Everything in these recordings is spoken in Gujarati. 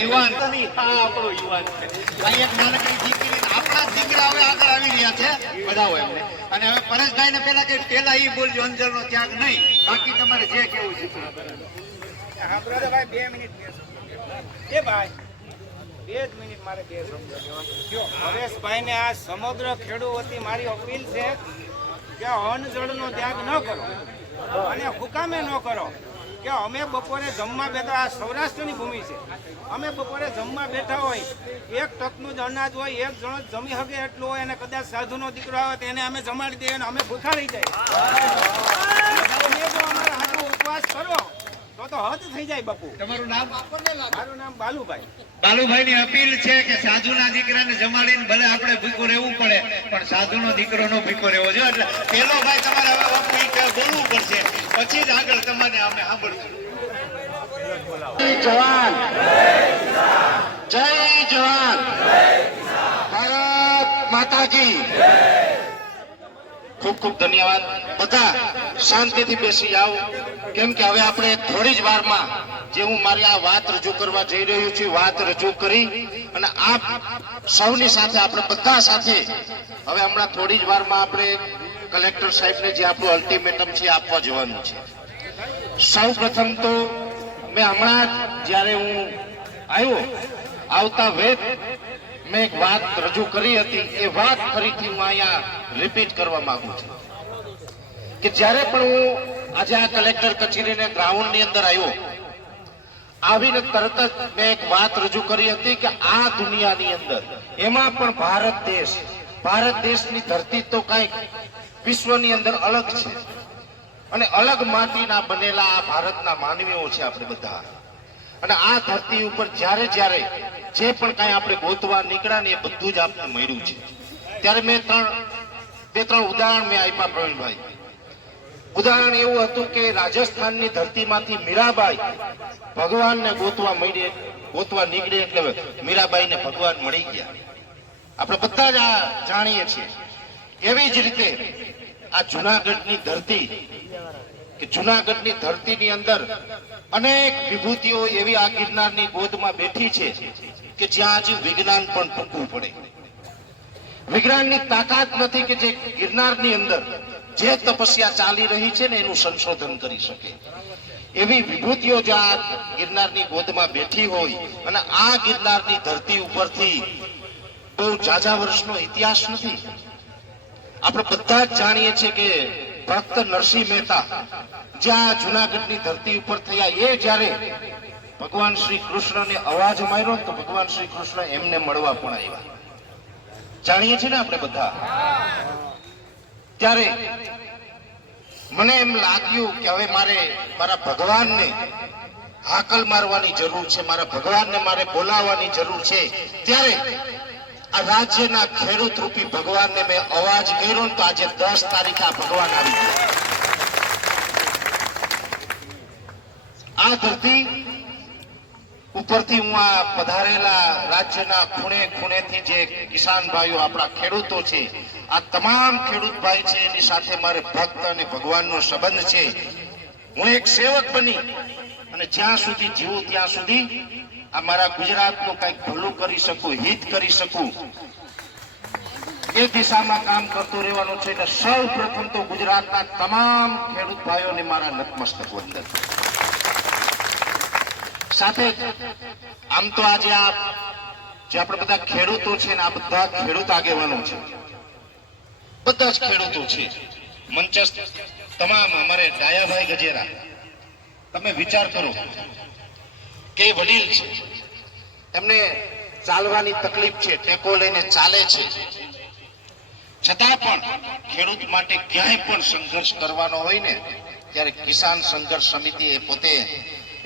યુવાન આપણો યુવાન છે. અહીં એક નાનકડી દીકરી આપણા દીકરા હવે આગળ આવી રહ્યા છે બધા હોય એમને. અને હવે પરેશભાઈ ને પેલા એ બોલજો અંજલનો ત્યાગ નહીં, બાકી તમારે જે કેવું છે. ભાઈ 2 મિનિટ એ ભાઈ 2 જ મિનિટ મારે બે સમજો. હરેશભાઈ ને આ સમગ્ર ખેડૂત વતી મારી અપીલ છે કે અન્નજળનો ત્યાગ ન કરો અને હુકામે ન કરો. કે અમે બપોરે જમવા બેઠા, આ સૌરાષ્ટ્રની ભૂમિ છે, અમે બપોરે જમવા બેઠા હોય, 1 ટકનું જ અનાજ હોય, 1 જણ જ જમી શકે એટલું હોય, અને કદાચ સાધુનો દીકરો આવે તેને અમે જમાડી દઈએ અને અમે ભૂખા રહી જાય. તમે જો અમારા હાથમાં ઉપવાસ કરો તો હદ થઈ જાય. બાપુ તમારું નામ? મારું નામ બાલુભાઈ. બાલુભાઈ ની અપીલ છે કે સાધુના દીકરાને જમાડીને ભલે આપણે ભૂખું રહેવું પડે પણ સાધુનો દીકરો નો ભૂખો રહેવો જોઈએ. એટલે પેલો ભાઈ તમારે હવે બાપુ બોલવું પડશે, પછી જ આગળ તમારે અમે સાંભળવું. જય જવાન, જય જવાન, ભારત માતા કી. ખૂબ ખૂબ ધન્યવાદ. બધા શાંતિથી બેસી જાઓ, કેમ કે હવે આપણે થોડી જ વારમાં જે હું મારી આ વાત રજૂ કરવા જઈ રહ્યું છું, વાત રજૂ કરી અને આપ સૌની સાથે આપણે બધા સાથે હવે હમણાં થોડી જ વારમાં આપણે કલેક્ટર સાહેબને જે આપણું અલ્ટિમેટમ છે આપવા જવાનું છે. સૌ પ્રથમ તો મેં હમણાં જ્યારે હું આવતા વેત મેં એક વાત રજૂ કરી હતી, એ વાત ફરીથી હું અહીંયા રિપીટ કરવા માંગુ છું કે જ્યારે પણ હું આજે આ કલેક્ટર કચેરીને ગ્રાઉન્ડની અંદર આવ્યો, આવીને તરત જ મેં એક વાત રજૂ કરી હતી કે આ દુનિયાની અંદર એમાં પણ ભારત દેશની ધરતી તો કંઈક વિશ્વની અંદર અલગ છે અને અલગ માટીના બનેલા આ ભારતના માનવીઓ છે આપણે બધા. અને આ ધરતી ઉપર જ્યારે જ્યારે જે પણ કઈ આપણે ગોતવા નીકળ્યા ને એ બધું જ આપણે મળ્યું છે. ત્યારે મેં 2-3 ઉદાહરણ મેં આપ્યા પ્રવીણભાઈ. ઉદાહરણ એવું હતું કે રાજસ્થાનની ધરતીમાંથી મીરાબાઈ ભગવાનને ગોતવા નીકળી એટલે મીરાબાઈને ભગવાન મળી ગયા. આપણે બધા જ આ જાણીએ છીએ. એવી જ રીતે આ જુનાગઢની ધરતી કે જુનાગઢની ધરતીની અંદર અનેક વિભૂતિઓ એવી આ ગિરનારની ગોદમાં બેઠી છે કે જ્યાં હજી વિજ્ઞાન પણ ટૂંકવું પડે. વિજ્ઞાનની તાકાત નથી કે જે ગિરનારની અંદર જે તપસ્યા ચાલી રહી છે ને એનું સંશોધન કરી શકે. એવી વિભૂતિઓ જો આ ગિરનારની ગોદમાં બેઠી હોય અને આ ગિરનારની ધરતી ઉપરથી બહુ ઝાઝા વર્ષનો ઇતિહાસ નથી. આપણે બધા જ જાણીએ છીએ કે ભક્ત નરસિંહ મહેતા જ્યાં જુનાગઢની ધરતી ઉપર થયા, એ જ્યારે ભગવાન શ્રી કૃષ્ણને અવાજ માર્યો તો ભગવાન શ્રી કૃષ્ણ એમને મળવા પણ આવ્યા. જાણીએ છીએ ને આપણે બધા. ત્યારે મને એમ લાગ્યું કે હવે મારે મારા ભગવાનને હાકલ મારવાની જરૂર છે, મારા ભગવાનને મારે બોલાવવાની જરૂર છે. ત્યારે આ રાજ્યના ખેડૂત રૂપી ભગવાનને મેં અવાજ કર્યો તો આજે 10 તારીખે આ ભગવાન આવી ગયા. આ ધરતી ઉપરથી હું આ પધારેલા રાજ્યના ખૂણે ખૂણેથી જે કિસાન ભાઈઓ આપણા ખેડૂતો છે, આ તમામ ખેડૂત ભાઈ છે, એની સાથે મારે ભક્ત અને ભગવાનનો સંબંધ છે. હું એક સેવક બની અને જ્યાં સુધી જીવું ત્યાં સુધી આ મારા ગુજરાતનું કંઈક ભલું કરી શકું, હિત કરી શકું, એ દિશામાં કામ કરતું રહેવાનું છે. એટલે સૌ પ્રથમ તો ગુજરાતના તમામ ખેડૂત ભાઈઓને મારા નતમસ્તક વંદન. સાથે આમ તો આજે આ જે આપણે બધા ખેડૂતો છે ને આ બધા ખેડૂત આગેવાનો છે, બધા જ ખેડૂતો છે. મંચસ્થ તમામ અમારે ડાયાભાઈ ગજેરા, તમે વિચાર કરો કે વડીલ છે, એમને ચાલવાની તકલીફ છે, ટેકો લઈને ચાલે છે, છતાં પણ ખેડૂત માટે ક્યાંય પણ સંઘર્ષ કરવાનો હોય ને ત્યારે કિસાન સંઘર્ષ સમિતિ એ પોતે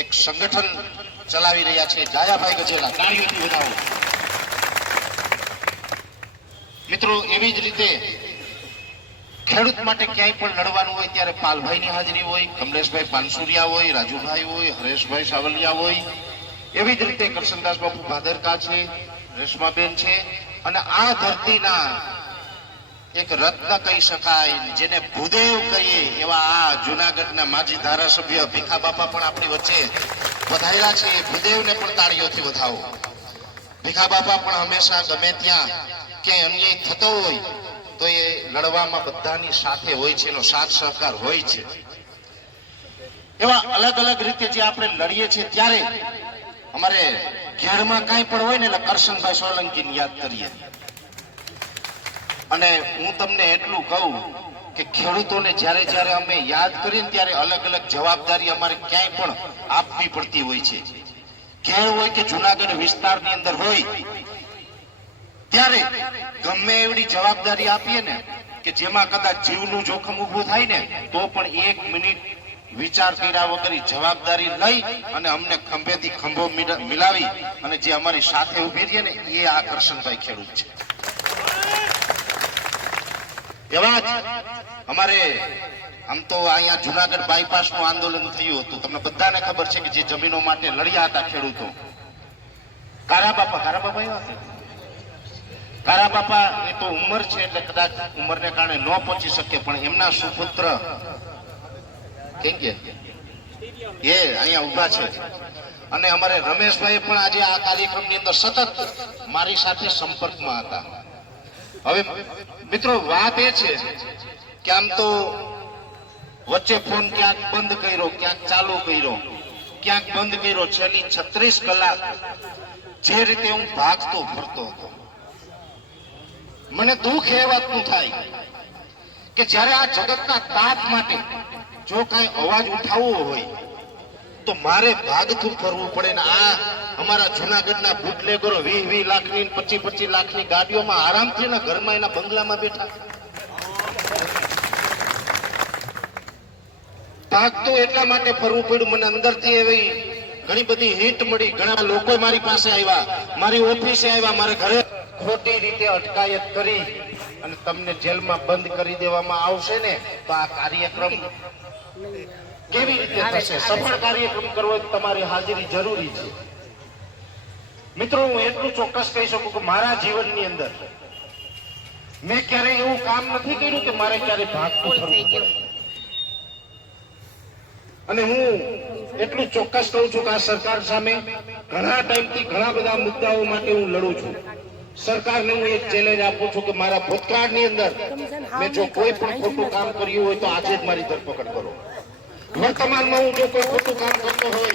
એક સંગઠન ચલાવી રહ્યા છે. ડાયાભાઈ ગજેરા, તાળીઓથી વધાવો મિત્રો. એવી જ રીતે ખેડૂત માટે ક્યાંય પણ લડવાનું હોય ત્યારે પાલભાઈની હાજરી હોય, કમલેશભાઈ પાનસુરિયા હોય, રાજુભાઈ હોય, હરેશભાઈ સાવલિયા હોય. એવી જ રીતે કરશનદાસ બાપુ ભાદરકા છે, રેશમાબેન છે. અને આ ધરતીના એક રત્ન કહી શકાય, જેને ભૂદેવ કહીએ એવા આ જુનાગઢના માજી ધારાસભ્ય ભીખા બાપા પણ આપણી વચ્ચે વધારેલા છે એ ભૂદેવને પણ તાળીઓથી વધાવો. ભીખા બાપા પણ હંમેશા ગમે ત્યાં ક્યાંય અન્યાય થતો હોય તો એ લડવામાં બધાની સાથે હોય છે, એનો સાથ સહકાર હોય છે. એવા અલગ અલગ રીતે જે આપણે લડીએ છીએ ત્યારે અમારે ઘેરમાં કાંઈ પણ હોય ને એટલે કરશનભાઈ સોલંકીને યાદ કરીએ. અને હું તમને એટલું કહું કે ખેડૂતોને જ્યારે જ્યારે અમે યાદ કરીએ ને ત્યારે અલગ અલગ જવાબદારી અમારે ક્યાંય પણ આપવી પડતી હોય છે. ઘેર હોય કે જુનાગઢ વિસ્તારની અંદર હોય ત્યારે ગમે એવડી જવાબદારી આપીએ ને કે જેમાં કદાચ જીવનું જોખમ ઊભું થાય ને તો પણ 1 મિનિટ વિચાર કર્યા વગર જવાબદારી લઈ અને અમને ખંભેથી ખંભો મિલાવી અને જે અમારી સાથે ઊભી રહી ને એ આ કરશનભાઈ ખેડૂત છે. એવા જ અમારે આમ તો અહીંયા જુનાગઢ બાયપાસ નું આંદોલન થયું હતું. તમને બધાને ખબર છે કે જે જમીનો માટે લડ્યા હતા ખેડૂતો. કારાબાપા એ તો ઉંમર છે એટલે કદાચ ઉંમરને કારણે ન પહોંચી શકે, પણ એમના સુપુત્ર કેમ કે એ અહીંયા ઉભા છે. અને અમારે રમેશભાઈ પણ આજે આ કાર્યક્રમની અંદર સતત મારી સાથે સંપર્કમાં હતા. હવે મિત્રો વાત એ છે કે આમ તો વચ્ચે ફોન ક્યાંક બંધ કર્યો, ક્યાંક ચાલુ કર્યો, ક્યાંક બંધ કર્યો. છેલ્લી 36 કલાક જે રીતે હું ભાગતો ફરતો હતો, મને દુઃખ એ વાતનું થાય કે જ્યારે આ જગતના તાત માટે જો કઈ અવાજ ઉઠાવવો હોય તો મારે ભાગતું ફરવું પડે ને આ અમારા જુનાગઢના બુટલેગરો 20 લાખની 25 લાખની ગાડીઓમાં આરામથી ને ઘરમાં એના બંગલામાં બેઠા. ભાગતું એટલા માટે ફરવું પડ્યું, મને અંદરથી એવી ઘણી બધી હિટ મળી. ઘણા લોકો મારી પાસે આવ્યા, મારી ઓફિસે આવ્યા, મારા ઘરે ખોટી રીતે અટકાયત કરી અને તમને જેલમાં બંધ કરી દેવામાં આવશે ને તો આ કાર્યક્રમ કેવી રીતે થશે? સફળ કાર્યક્રમ કરવો હોય તમારી હાજરી જરૂરી છે. મિત્રો હું એટલું ચોક્કસ કહી શકું કે મારા જીવનની અંદર મેં ક્યારેય એવું કામ નથી કર્યું કે મારે ક્યારે ભાગતું ફરવું પડે. અને હું એટલું ચોક્કસ કહું છું કે આ સરકાર સામે ઘણા ટાઈમથી ઘણા બધા મુદ્દાઓ માટે હું લડું છું. સરકારને હું એક ચેલેન્જ આપું છું કે મારા ભૂતકાળની અંદર મેં જો કોઈ પણ ખોટું કામ કર્યું હોય તો આજે જ મારી ધરપકડ કરો. વર્તમાનમાં હું જો કોઈ ખોટું કામ કરતો હોય,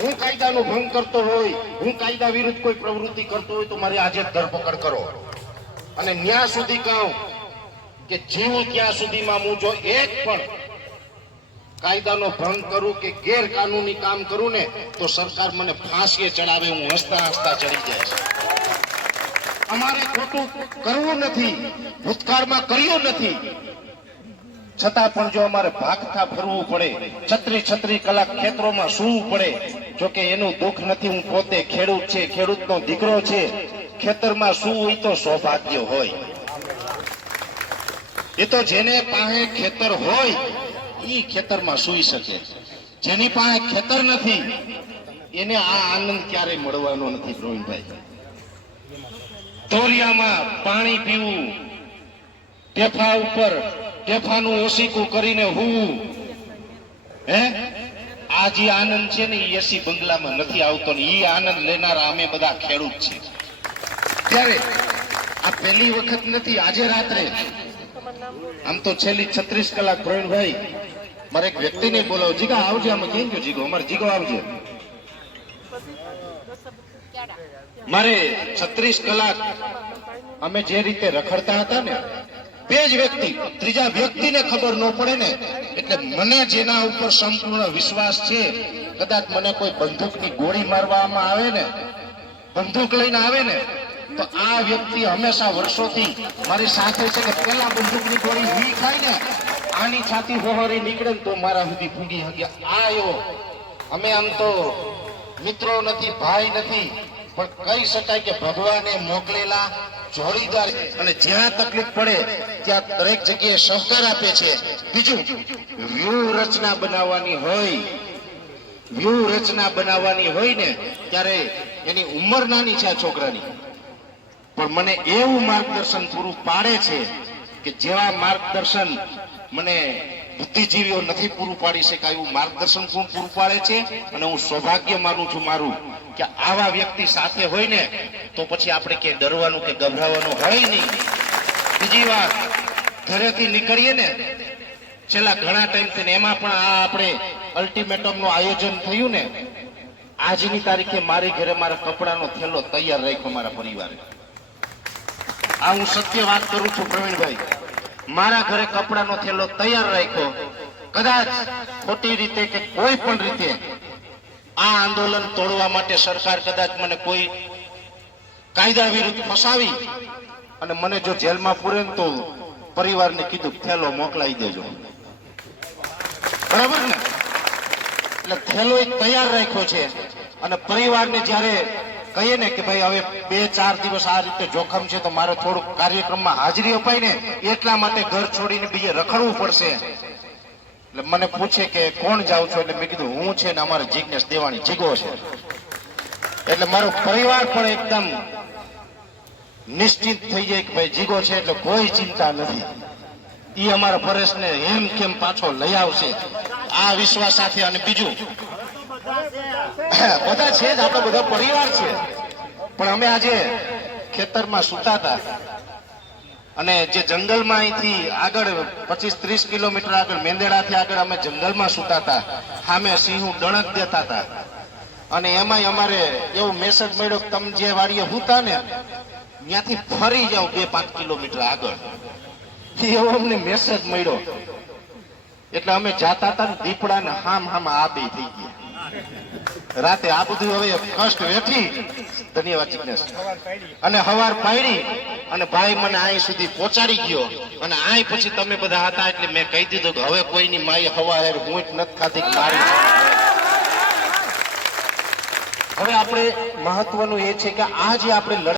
હું કાયદાનો ભંગ કરતો હોય, હું કાયદા વિરુદ્ધ કોઈ પ્રવૃત્તિ કરતો હોય તો મારી આજે જ ધરપકડ કરો. અને ન્યા સુધી કહું કે જીવું ત્યાં સુધીમાં હું જો એક પણ કાયદાનો ભંગ કરું કે ગેરકાનૂની કામ કરું ને તો સરકાર મને ફાંસીએ ચડાવે, હું હસતા હસતા ચડી જાય છે. અમારે ખોટું કરવું નથી, ભૂતકાળમાં કર્યું નથી, છતાં પણ જો અમારે ભાગતા ફરવું પડે, 36 કલાક ખેતરોમાં સૂવું પડે, જોકે એનું દુઃખ નથી. હું પોતે ખેડૂત છે, ખેડૂતનો દીકરો છે. ખેતરમાં સૂવું હોય તો સૌભાગ્ય હોય. એ તો જેને પાસે ખેતર હોય ઈ ખેતરમાં સૂઈ શકે. જેની પાસે ખેતર નથી એને આ આનંદ ક્યારે મળવાનો નથી. પ્રવીણભાઈ, તોરિયામાં પાણી પીવું, ટેફા ઉપર ટેફાનું ઓશીકું કરીને હોવું, આ જે આનંદ છે ને એ એસી બંગલામાં નથી આવતો ને એ આનંદ લેનારા અમે બધા ખેડૂત છે. ત્યારે આ પહેલી વખત નથી, આજે રાત્રે આમ તો છેલ્લી 36 કલાક પ્રવીણભાઈ મારે એક વ્યક્તિને બોલાવો. જીગા આવજે. આમાં કેમ ગયો જીગો? અમારે જીગો આવજે. મારે 36 કલાક અમે જે રીતે રખડતા હતા ને બે જ વ્યક્તિ, ત્રીજા વ્યક્તિને ખબર ન પડે ને. એટલે મને જેના ઉપર સંપૂર્ણ વિશ્વાસ છે, કદાચ મને કોઈ બંદૂકની ગોળી મારવામાં આવે ને, બંદૂક લઈને આવે ને તો આ વ્યક્તિ હંમેશા વર્ષોથી મારી સાથે છે કે પેલા બંદૂકની ગોળી વી ખાય ને આની છાતી હોહરી નીકળે ને તો મારા સુધી ફૂગી હગ્યા. આ એવો અમે આમ તો મિત્રો નથી, ભાઈ નથી, પણ કહી શકાય કે ભગવાને મોકલેલા જોડીદાર. અને જ્યાં તકલીફ પડે ત્યાં દરેક જગ્યાએ સહકાર આપે છે. બીજું વ્યૂહરચના બનાવવાની હોય ને ત્યારે એની ઉંમર નાની છે આ છોકરાની, પણ મને એવું માર્ગદર્શન પૂરું પાડે છે કે જેવા માર્ગદર્શન મને બુદ્ધિજીવીઓ નથી પૂરું પાડી શકાયું માર્ગદર્શન કોણ પૂરું પાડે છે. અને હું સૌભાગ્ય માનું છું મારું કે આવા વ્યક્તિ સાથે હોય ને તો પછી આપણે કે ડરવાનું કે ગભરાવાનું હોય નહીં. બીજી વાત, ઘરેથી નીકળીએ ને છેલ્લા ઘણા ટાઈમથી ને એમાં પણ આ આપણે અલ્ટિમેટમનું આયોજન થયું ને, આજની તારીખે મારી ઘરે મારા કપડાનો થેલો તૈયાર રાખ્યો મારા પરિવારે. આ હું સત્ય વાત કરું છું પ્રવીણભાઈ, મારા ઘરે કપડાનો થેલો તૈયાર રાખ્યો. કદાચ ખોટી રીતે કે કોઈ પણ રીતે આ આંદોલન તોડવા માટે સરકાર કદાચ મને કોઈ કાયદા વિરુદ્ધ ફસાવી અને મને જો જેલમાં પૂરે ને તો પરિવારને કીધું થેલો મોકલાઈ દેજો. બરાબર ને? એટલે થેલો એક તૈયાર રાખ્યો છે. અને પરિવારને જ્યારે કહીએ ને કે ભાઈ હવે 2-4 દિવસ આ રીતે જોખમ છે તો મારે થોડુંક કાર્યક્રમમાં હાજરી અપાય ને એટલા માટે ઘર છોડીને બીજે રખડવું પડશે. એટલે મને પૂછે કે કોણ જાવ છો, એટલે મેં કીધું હું છે ને અમારે જિજ્ઞેશ દેવાણી જીગો છે. એટલે મારો પરિવાર પણ એકદમ નિશ્ચિત થઈ જાય કે ભાઈ જીગો છે એટલે કોઈ ચિંતા નથી, એ અમારા પરેશને એમ કેમ પાછો લઈ આવશે આ વિશ્વાસ સાથે. અને બીજું બધા છે જ, આપણો બધો પરિવાર છે. પણ અમે આજે ખેતરમાં સૂતા હતા અને જે જંગલમાં અહીંથી આગળ 25-30 કિલોમીટર આગળ મેંદેડાથી આગળ અમે જંગલમાં સૂતા હતા, સામે સિંહ ડણક દેતા હતા. અને એમાંય અમારે એવો મેસેજ મળ્યો કે તમે જે વાડીએ સૂતા ને ત્યાંથી ફરી જાઓ 2-5 કિલોમીટર આગળ, એવો અમને મેસેજ મળ્યો. એટલે અમે જાતા હતા ને દીપડાને હામ આબે થઈ ગયા રાતે. આ બધું હવે કષ્ટ વેઠી, ધન્યવાદ જિજ્ઞેશ, અને હવાર પાડી અને ભાઈ મને અહીં સુધી પહોંચાડી ગયો. અને અહીં પછી તમે બધા હતા એટલે મેં કહી દીધું કે હવે કોઈની માઈ હવાહેર ઊંટ નથી ખાધી કે મારી. હવે આપણે મહત્વનું એ છે કે આ જે આપણે